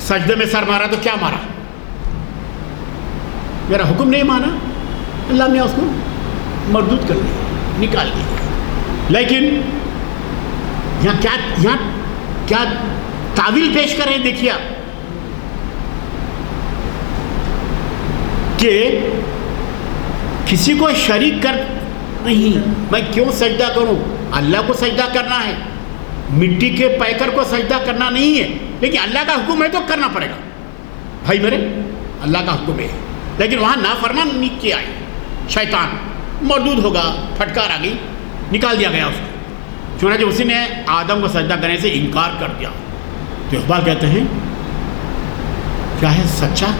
سجدے میں سر مارا تو کیا مارا؟ میرا حکم نہیں مانا، اللہ نے اس کو مردود کر دیا، نکال دیا۔ لیکن یہاں کیا تعویل پیش کریں، دیکھیے آپ کہ کسی کو شریک کر نہیں، میں کیوں سجدہ کروں؟ اللہ کو سجدہ کرنا ہے، مٹی کے پیکر کو سجدہ کرنا نہیں ہے، لیکن اللہ کا حکم ہے تو کرنا پڑے گا بھائی میرے، اللہ کا حکم ہے۔ لیکن وہاں نافرمان کیا ہے، شیطان مردود ہوگا، پھٹکار آ گئی، نکال دیا گیا اس کو، چنانچہ اسی نے آدم کو سجدہ کرنے سے انکار کر دیا۔ تو اقبال کہتے ہیں کیا ہے سچا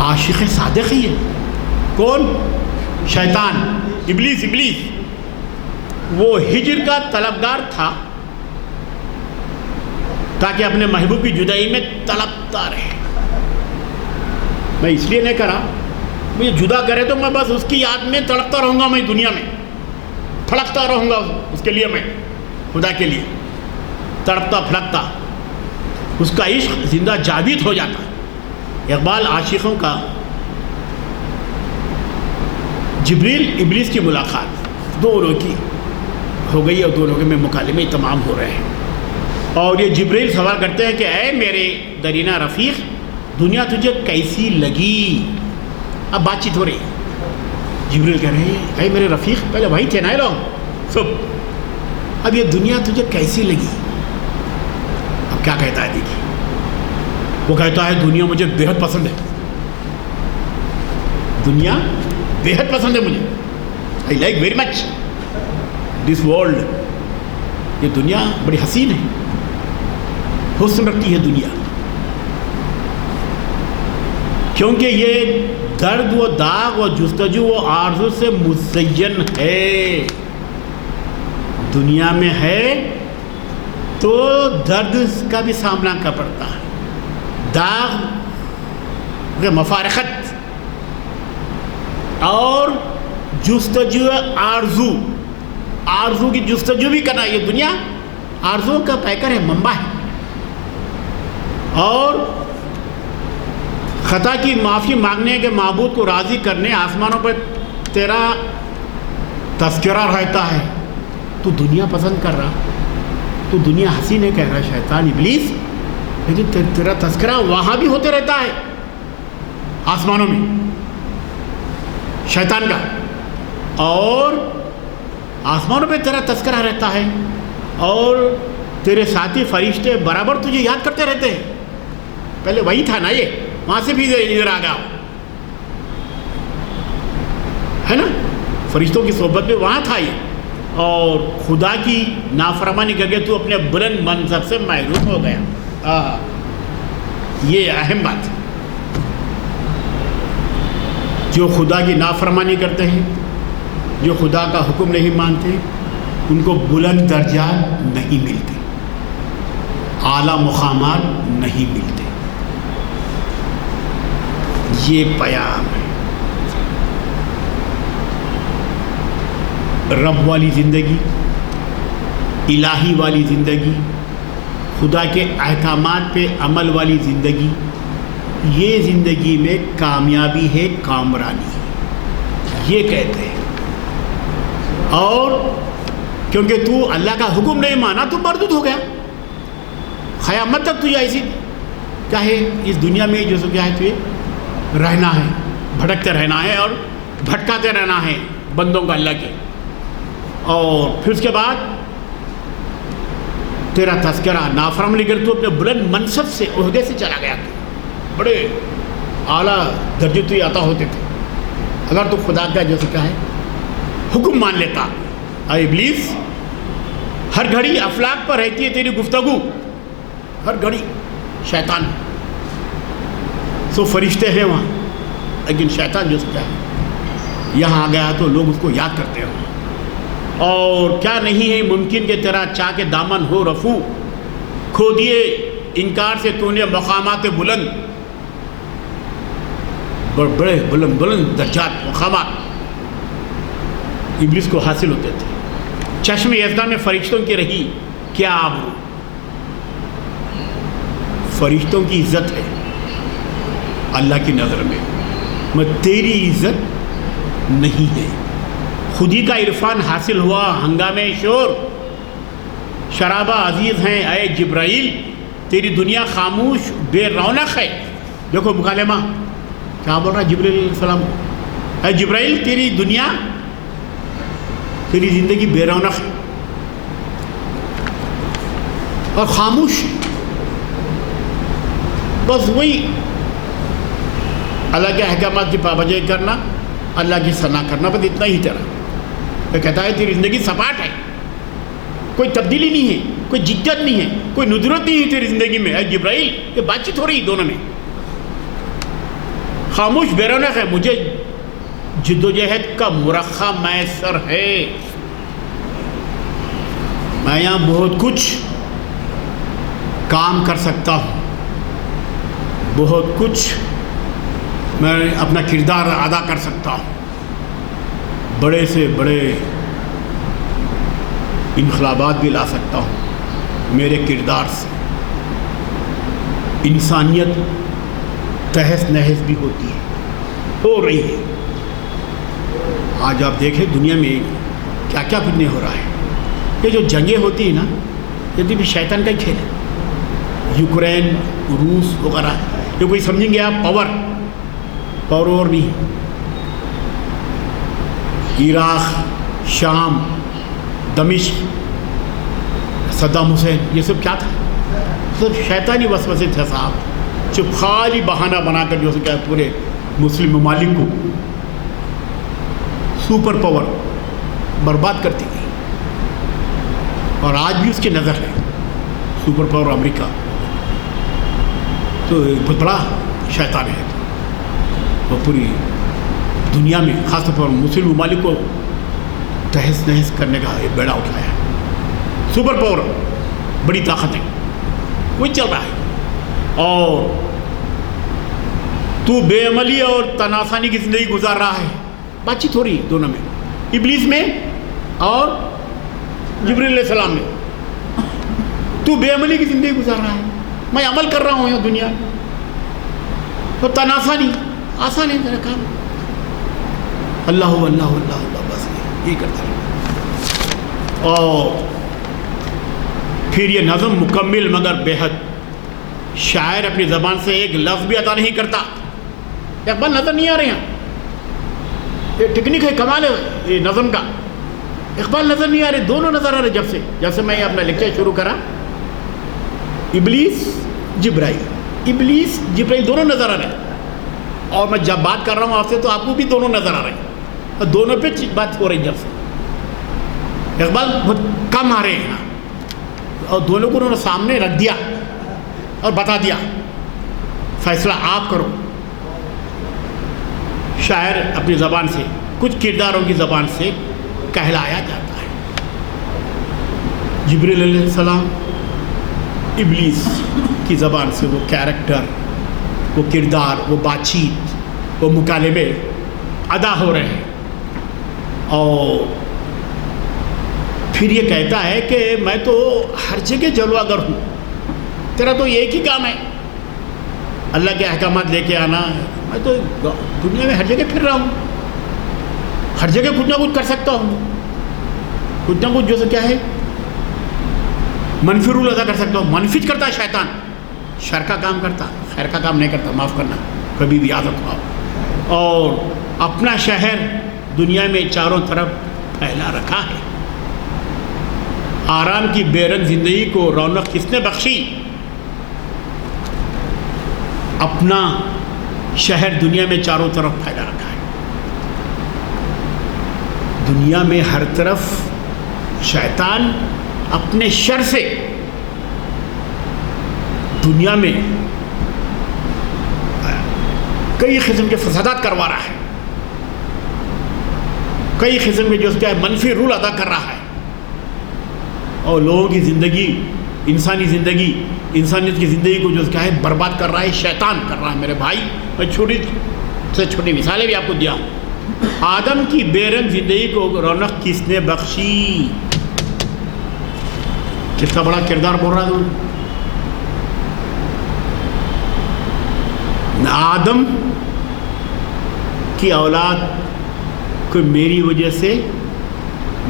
عاشق صادق ہی ہے؟ کون؟ شیطان، ابلیس وہ ہجر کا طلبگار تھا تاکہ اپنے محبوب کی جدائی میں تڑپتا رہے۔ میں اس لیے نہیں کرا، مجھے جدا کرے تو میں بس اس کی یاد میں تڑپتا رہوں گا، میں دنیا میں پھڑکتا رہوں گا اس کے لیے، میں خدا کے لیے تڑپتا پھڑکتا، اس کا عشق زندہ جاوید ہو جاتا۔ اقبال عاشقوں کا جبریل ابلیس کی ملاقات دونوں کی ہو گئی اور دونوں کے میں مکالمے تمام ہو رہے ہیں، اور یہ جبریل سوال کرتے ہیں کہ اے میرے درینہ رفیق، دنیا تجھے کیسی لگی؟ اب بات چیت ہو رہی ہے، جبریل کہہ رہے ہیں اے میرے رفیق، پہلے وہی تھے نا لوگ سب، اب یہ دنیا تجھے کیسی لگی؟ اب کیا کہتا ہے دیکھیے، وہ کہتا ہے دنیا مجھے بےحد پسند ہے، دنیا بےحد پسند ہے مجھے، I like very much this world, یہ دنیا بڑی حسین ہے، حسن رکھتی ہے دنیا، کیونکہ یہ درد و داغ و جستجو و آرزو سے مزین ہے، دنیا میں ہے تو درد کا بھی سامنا کر پڑتا ہے، داغ مفارقت اور جستجو آرزو کی جستجو بھی کرنا، یہ دنیا آرزو کا پیکر ہے، منبع ہے، اور خطا کی معافی مانگنے کے معبود کو راضی کرنے آسمانوں پر تیرا تذکرہ رہتا ہے، تو دنیا پسند کر رہا، تو دنیا حسین ہے کہہ رہا شیطان ابلیس، لیکن تیرا تذکرہ وہاں بھی ہوتے رہتا ہے آسمانوں میں شیطان کا، اور آسمانوں پہ تیرا تذکرہ رہتا ہے، اور تیرے ساتھی فرشتے برابر تجھے یاد کرتے رہتے ہیں۔ پہلے وہی تھا نا، یہ وہاں سے بھی ادھر آ گیا ہے نا، فرشتوں کی صحبت میں وہاں تھا یہ، اور خدا کی نافرمانی کر کے تو اپنے بلند منصب سے محروم ہو گیا۔ یہ اہم بات ہے، جو خدا کی نافرمانی کرتے ہیں، جو خدا کا حکم نہیں مانتے، ان کو بلند درجات نہیں ملتے، اعلیٰ مقامات نہیں ملتے۔ یہ پیام ہے، رب والی زندگی، الہی والی زندگی، خدا کے احکامات پہ عمل والی زندگی، یہ زندگی میں کامیابی ہے، کامرانی ہے، یہ کہتے ہیں۔ اور کیونکہ تو اللہ کا حکم نہیں مانا تو مردود ہو گیا، قیامت تک تجھے ایسی چاہے اس دنیا میں جو سو کیا ہے تجھے رہنا ہے، بھٹکتے رہنا ہے اور بھٹکاتے رہنا ہے بندوں کا اللہ کے، اور پھر اس کے بعد تیرا تذکرہ نافرمانی کر تو اپنے بلند منصب سے عہدے سے چلا گیا، بڑے اعلیٰ درجے تو عطا ہوتے تھے اگر تو خدا کا جیسے کیا ہے حکم مان لیتا۔ اے ابلیس، ہر گھڑی افلاک پر رہتی ہے تیری گفتگو، ہر گھڑی شیطان، سو فرشتے ہیں وہاں، لیکن شیطان جو کیا ہے یہاں آ گیا تو لوگ اس کو یاد کرتے ہیں۔ اور کیا نہیں ہے ممکن کہ تیرا چاہ کے دامن ہو رفو، کھو دیے انکار سے تو نے مقامات بلند، بڑے بلند درجات مقامات ابلیس کو حاصل ہوتے تھے۔ چشم یزدان میں فرشتوں کی رہی کیا آبرو، فرشتوں کی عزت ہے اللہ کی نظر میں تیری عزت نہیں ہے۔ خودی کا عرفان حاصل ہوا، ہنگامے شور، شرابہ عزیز ہیں اے جبرائیل، تیری دنیا خاموش بے رونق ہے۔ دیکھو مکالمہ کیا بول رہا ہے جبرائیل علیہ السلام، اے جبرائیل تیری دنیا، تیری زندگی بے رونق ہے اور خاموش، بس وہی اللہ کے احکامات کی پابندی کرنا، اللہ کی ثنا کرنا، بس اتنا ہی تیرا۔ وہ کہتا ہے تیری زندگی سپاٹ ہے، کوئی تبدیلی نہیں ہے، کوئی جدت نہیں ہے، کوئی ندرت نہیں ہے تیری زندگی میں۔ اے جبرائیل یہ بات چیت ہو رہی دونوں میں، خاموش بے رونق ہے، مجھے جد و جہد کا مرخہ میسر ہے، میں یہاں بہت کچھ کام کر سکتا ہوں، بہت کچھ میں اپنا کردار ادا کر سکتا ہوں، بڑے سے بڑے انقلابات بھی لا سکتا ہوں میرے کردار سے، انسانیت تہس نہس بھی ہوتی ہے، ہو رہی ہے۔ آج آپ دیکھیں دنیا میں کیا کیا کچھ نہیں ہو رہا ہے، یہ جو جنگیں ہوتی ہیں نا، یہ بھی شیطان کا ہی کھیل ہے، یوکرین، روس وغیرہ، یہ کوئی سمجھیں گے آپ پاور اور نہیں، عراق، شام، دمشق، صدام حسین، یہ سب کیا تھا؟ سب شیطانی وسوسے تھے صاحب، جو خالی بہانہ بنا کر جو کیا پورے مسلم ممالک کو سپر پاور برباد کرتی گئی، اور آج بھی اس کی نظر ہے سپر پاور امریکہ، تو بہت بڑا شیطان ہے، اور پوری دنیا میں خاص طور پر مسلم ممالک کو تہس نہس کرنے کا ایک بیڑا اٹھایا ہے۔ سپر پاور بڑی طاقت ہے، وہی چل رہا ہے، اور تو بے عملی اور تناسانی کی زندگی گزار رہا ہے۔ بات چیت ہو رہی ہے دونوں میں، ابلیس میں اور جبرائیل علیہ السلام میں، تو بے عملی کی زندگی گزار رہا ہے، میں عمل کر رہا ہوں یہاں دنیا میں، تو تناسانی آسان ہے ذرا کام، اللہ اللہ اللہ اللہ، بس یہ کرتا ہے۔ اور پھر یہ نظم مکمل مگر بے حد، شاعر اپنی زبان سے ایک لفظ بھی ادا نہیں کرتا، اقبال نظر نہیں آ رہے ہیں، یہ ٹیکنک ہے، کمال ہے یہ نظم کا، اقبال نظر نہیں آ رہے، دونوں نظر آ رہے، جب سے میں اپنا لیکچر شروع کرا، ابلیس جبرائیل دونوں نظر آ رہے ہیں، اور میں جب بات کر رہا ہوں آپ سے تو آپ کو بھی دونوں نظر آ رہے ہیں، اور دونوں پہ بات ہو رہی ہے، جب سے اقبال بہت کم آ رہے ہیں، اور دونوں کو انہوں نے سامنے رکھ دیا اور بتا دیا، فیصلہ آپ کرو۔ شاعر اپنی زبان سے، کچھ کرداروں کی زبان سے کہلایا جاتا ہے۔ جبرائیل علیہ السلام ابلیس کی زبان سے وہ کیریکٹر، وہ کردار، وہ بات چیت، وہ مکالمے ادا ہو رہے ہیں، اور پھر یہ کہتا ہے کہ میں تو ہر جگہ جلوہ گر ہوں، تیرا تو ایک ہی کام ہے اللہ کے احکامات لے کے آنا، میں تو دنیا میں ہر جگہ پھر رہا ہوں، ہر جگہ کچھ نہ کچھ کر سکتا ہوں، کچھ نہ کچھ جو سے کیا ہے منفی رول ادا کر سکتا ہوں۔ منفی کرتا ہے شیطان، شر کا کام کرتا، خیر کا کام نہیں کرتا، معاف کرنا کبھی بھی یاد رکھو آپ۔ اور اپنا شہر دنیا میں چاروں طرف پھیلا رکھا ہے۔ آرام کی بے رنگ زندگی کو رونق کس نے بخشی؟ اپنا شہر دنیا میں چاروں طرف پھیلا رکھا ہے۔ دنیا میں ہر طرف شیطان اپنے شر سے دنیا میں کئی قسم کے فسادات کروا رہا ہے، کئی قسم کے جو اس کا منفی رول ادا کر رہا ہے، اور لوگوں کی زندگی، انسانی زندگی، انسانیت کی زندگی کو جو کیا ہے برباد کر رہا ہے، شیطان کر رہا ہے۔ میرے بھائی، میں چھوٹی سے چھوٹی مثالیں بھی آپ کو دیا۔ آدم کی بے رنگ زندگی کو رونق کس نے بخشی؟ کتنا بڑا کردار بول رہا ہے، آدم کی اولاد کو میری وجہ سے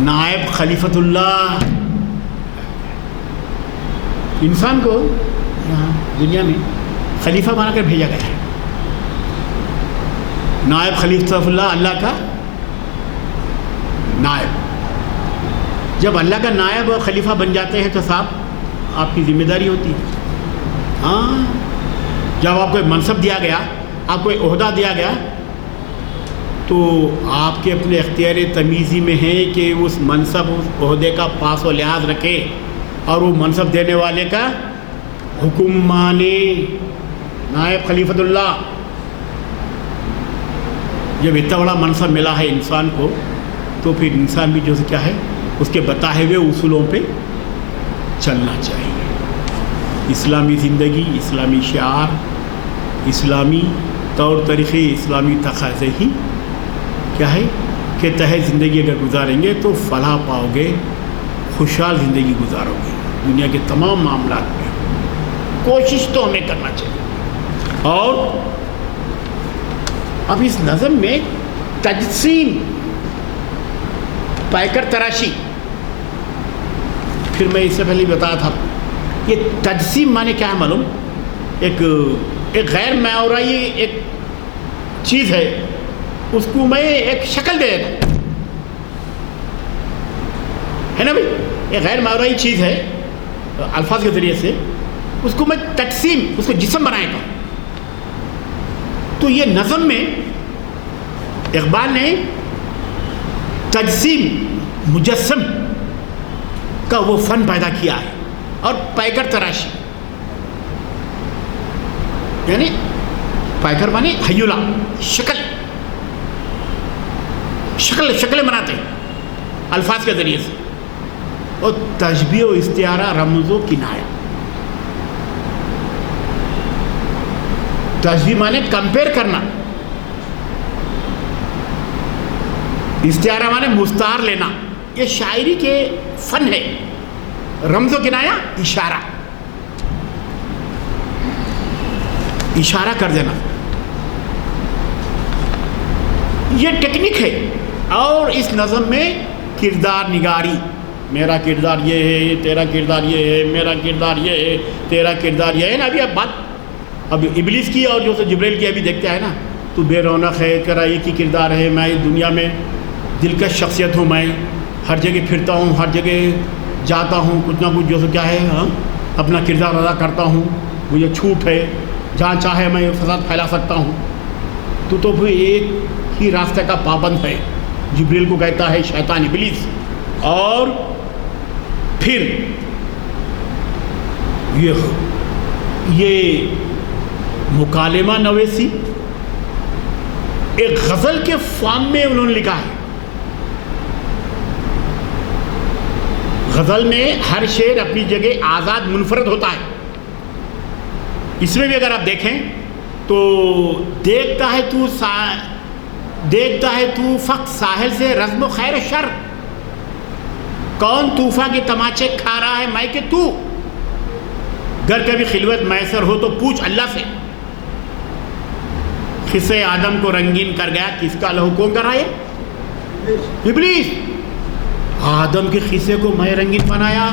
نائب خلیفۃ اللہ، انسان کو یہاں دنیا میں خلیفہ بنا کر بھیجا گیا ہے. نائب خلیفۃ اللہ، اللہ کا نائب. جب اللہ کا نائب اور خلیفہ بن جاتے ہیں تو صاحب آپ کی ذمہ داری ہوتی ہے. ہاں، جب آپ کو ایک منصب دیا گیا، آپ کو ایک عہدہ دیا گیا، تو آپ کے اپنے اختیار تمیزی میں ہے کہ اس منصب، اس عہدے کا پاس و لحاظ رکھے اور وہ منصب دینے والے کا حکم مانے. نائب خلیفۃ اللہ، جب اتنا بڑا منصب ملا ہے انسان کو، تو پھر انسان بھی جو کیا ہے، اس کے بتائے ہوئے اصولوں پہ چلنا چاہیے. اسلامی زندگی، اسلامی شعار، اسلامی طور طریقے، اسلامی تقاضے ہی کیا ہے کہ تحت زندگی اگر گزاریں گے تو فلاح پاؤ گے، خوشحال زندگی گزارو گے. دنیا کے تمام معاملات میں کوشش تو ہمیں کرنا چاہیے. اور اب اس نظم میں تجسیم، پیکر تراشی، پھر میں اس سے پہلے بتایا تھا، یہ تجسیم معنی کیا ہے معلوم؟ ایک غیر معورائی ایک چیز ہے، اس کو میں ایک شکل دے دیتا ہوں، ہے نا بھائی؟ ایک غیر معورائی چیز ہے، الفاظ کے ذریعے سے اس کو میں تجسیم، اس کو جسم بنائے گا. تو یہ نظم میں اقبال نے تجسیم، مجسم کا وہ فن پیدا کیا ہے. اور پیکر تراشی، یعنی پیکر مانے ہیولا، شکلیں بناتے ہیں الفاظ کے ذریعے سے. اور تشبیہ و استعارہ، رمز و کنایہ. تشبیہ مانے کمپیئر کرنا، استعارہ مانے مستعار لینا. یہ شاعری کے فن ہے. رمز و کنایہ، اشارہ کر دینا، یہ ٹیکنیک ہے. اور اس نظم میں کردار نگاری، میرا کردار یہ ہے، تیرا کردار یہ ہے، میرا کردار یہ ہے، تیرا کردار یہ ہے نا. اب ابلیس کی اور جو جبریل کی ابھی دیکھتے ہیں نا، تو بے رونق ہے، کرائی کی کردار ہے، میں دنیا میں دلکش شخصیت ہوں، میں ہر جگہ پھرتا ہوں، ہر جگہ جاتا ہوں، کچھ نہ کچھ جو کیا ہے اپنا کردار ادا کرتا ہوں، مجھے چھوٹ ہے، جہاں چاہے میں فساد پھیلا سکتا ہوں. تو پھر ایک ہی راستے کا پابند ہے. جبریل کو کہتا ہے شیطان ابلیس. اور پھر یہ مکالمہ نویسی ایک غزل کے فارم میں انہوں نے لکھا ہے. غزل میں ہر شعر اپنی جگہ آزاد منفرد ہوتا ہے. اس میں بھی اگر آپ دیکھیں تو دیکھتا ہے تو فقط ساحل سے رزم و خیر و شر، کون طوفان کے تماچے کھا رہا ہے میں کہ تو، گر کبھی خلوت میسر ہو تو پوچھ اللہ سے، قصے آدم کو رنگین کر گیا کس کا لہو کون کر رہا ہے؟ ابلیس. آدم کے قصے کو میں رنگین بنایا،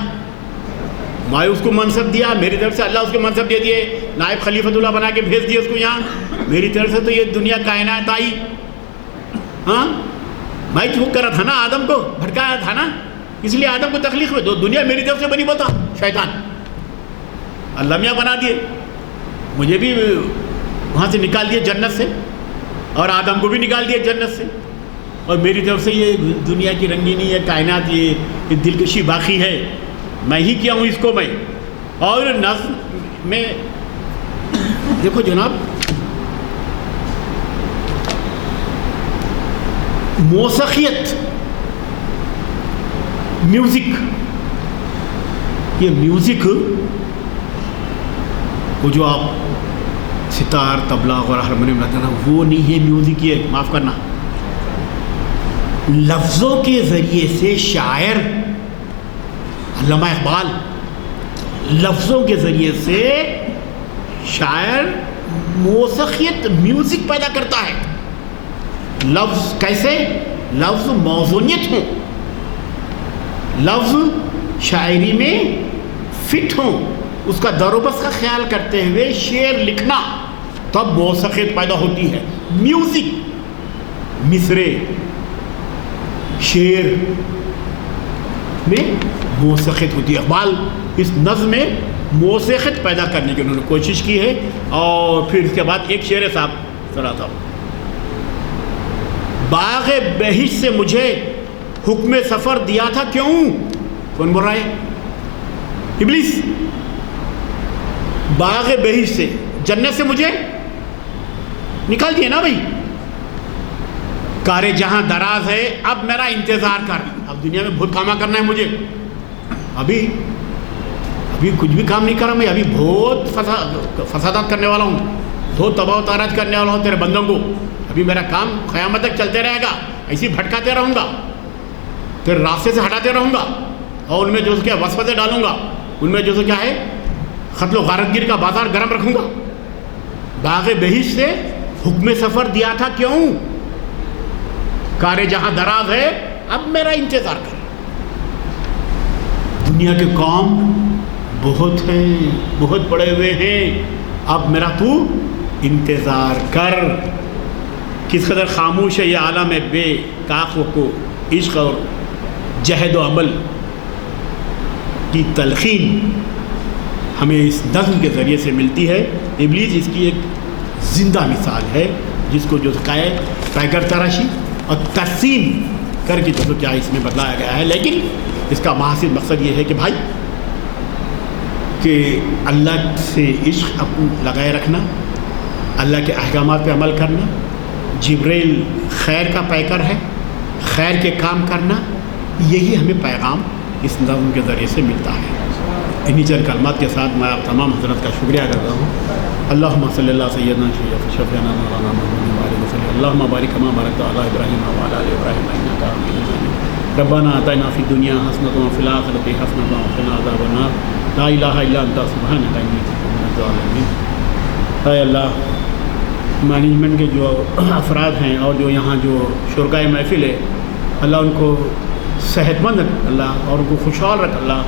میں اس کو منصب دیا، میری طرف سے اللہ اس کو منصب دے دیے، نائب خلیفۃ اللہ بنا کے بھیج دیا اس کو یہاں. میری طرف سے تو یہ دنیا کائنات آئی. ہاں، میں چوک کرا تھا نا، آدم کو بھٹکایا تھا نا، اس لیے آدم کو تخلیق میں دنیا میری طرف سے بنی بولتا شیطان. اللہ میاں بنا دیے، مجھے بھی وہاں سے نکال دیے جنت سے، اور آدم کو بھی نکال دیے جنت سے، اور میری طرف سے یہ دنیا کی رنگینی ہے، کائنات یہ دلکشی باقی ہے، میں ہی کیا ہوں اس کو میں. اور نظم میں دیکھو جناب، موسیقیت، میوزک، یہ میوزک وہ جو آپ ستار، طبلہ اور ہارمونیم رہتا ہے نا، وہ نہیں ہے میوزک. یہ معاف کرنا، لفظوں کے ذریعے سے شاعر علامہ اقبال، لفظوں کے ذریعے سے شاعر موسیقیت میوزک پیدا کرتا ہے. لفظ کیسے؟ لفظ موزونیت ہوں، لفظ شاعری میں فٹ ہوں، اس کا در و بس کا خیال کرتے ہوئے شعر لکھنا، تب موسیقیت پیدا ہوتی ہے. میوزک، مصرے، شعر میں موسیقیت ہوتی ہے. اقبال اس نظم میں موسیقیت پیدا کرنے کی انہوں نے کوشش کی ہے. اور پھر اس کے بعد ایک شعر صاحب سناتا ہوں. باغ بہشت سے مجھے حکم سفر دیا تھا کیوں؟ کون بول رہا ہے؟ ابلیس. باغ بہشت سے، جنت سے مجھے نکال دیے نا بھائی. کار جہاں دراز ہے اب میرا انتظار کر. اب دنیا میں بہت کام کرنا ہے مجھے. ابھی کچھ بھی کام نہیں کر رہا میں. ابھی بہت فسادات کرنے والا ہوں، بہت تباہ و تاراج کرنے والا ہوں تیرے بندوں کو. ابھی میرا کام قیامت تک چلتے رہے گا. ایسے بھٹکاتے رہوں گا، تیرے راستے سے ہٹاتے رہوں گا، اور ان میں جو کیا وسوسے ڈالوں گا، ان میں جو کیا ہے قتل و غارت گیر کا بازار گرم رکھوں گا. باغ بہشت سے حکم سفر دیا تھا کیوں؟ کار جہاں دراز ہے اب میرا انتظار کر. دنیا کے کام بہت ہیں، بہت پڑے ہوئے ہیں، اب میرا تو انتظار کر. کس قدر خاموش ہے یہ عالم بے کاخ کو عشق اور جہد و عمل کی تلقین ہمیں اس نظم کے ذریعے سے ملتی ہے. ابلیس اس کی ایک زندہ مثال ہے جس کو جو ٹائگر تراشی اور تقسیم کر کے جو کیا اس میں بدلایا گیا ہے. لیکن اس کا محاسن مقصد یہ ہے کہ بھائی کہ اللہ سے عشق لگائے رکھنا، اللہ کے احکامات پہ عمل کرنا. جبریل خیر کا پیکر ہے، خیر کے کام کرنا، یہی ہمیں پیغام اس نظم کے ذریعے سے ملتا ہے. انہی چند کلمات کے ساتھ میں آپ تمام حضرت کا شکریہ کرتا ہوں. اللہم صلی اللہ سیدنا شفیعنا مولانا محمد وعلیہ وسلم. اللہم بارک کما بارکت علی ابراہیم وعلی آل ابراہیم انک حمید مجید. ربنا آتنا فی الدنیا حسنۃ وفی الآخرۃ حسنۃ وقنا عذاب النار. لا الہ الا انت سبحانک انی کنت من الظالمین. اے اللہ، مینجمنٹ کے جو افراد ہیں اور جو یہاں جو شرکائے محفل ہے، اللہ ان کو صحت مند رکھ اللہ، اور ان کو خوشحال رکھ اللہ،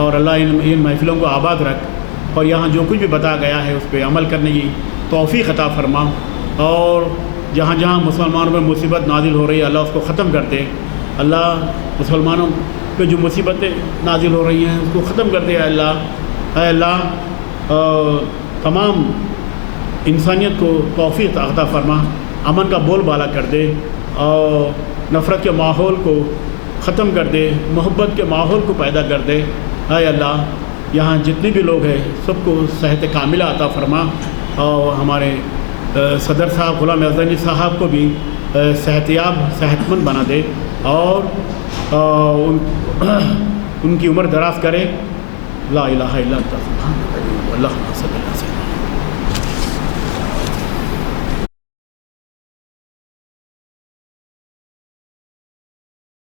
اور اللہ ان محفلوں کو آباد رکھ، اور یہاں جو کچھ بھی بتایا گیا ہے اس پہ عمل کرنے کی توفیق عطا فرما. اور جہاں جہاں مسلمانوں پہ مصیبت نازل ہو رہی ہے اللہ اس کو ختم کر دے. اللہ مسلمانوں پہ جو مصیبتیں نازل ہو رہی ہیں اس کو ختم کر دے. اے اللہ تمام انسانیت کو توفیق عطا فرما، امن کا بول بالا کر دے، اور نفرت کے ماحول کو ختم کر دے، محبت کے ماحول کو پیدا کر دے. اے اللہ، یہاں جتنے بھی لوگ ہیں سب کو صحت کاملہ عطا فرما، اور ہمارے صدر صاحب غلام ازدنی صاحب کو بھی صحت مند بنا دے، اور ان کی عمر دراز کرے. لا الہ الا انت سبحانک اللہم صلی اللہ علیہ وسلم.